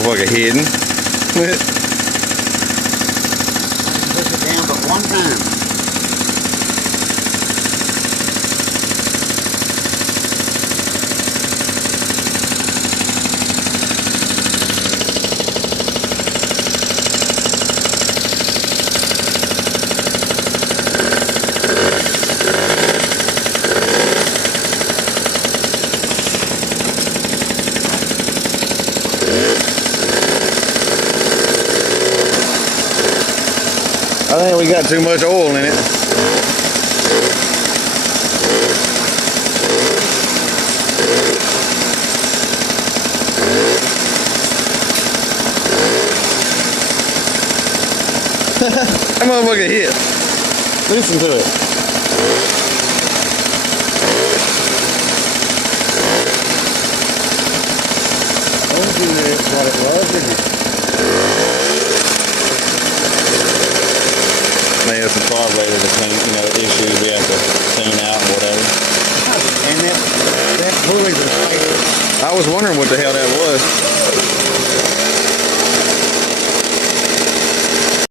motherfucker hidden. Push it down but one time. I think we got too much oil in it. That motherfucker hit. Listen to it. Told you that's what it was, didn't it? May have some carburetor to clean, you know, issues we have to clean out and whatever. And that pulley's a spider. I was wondering what the hell that was.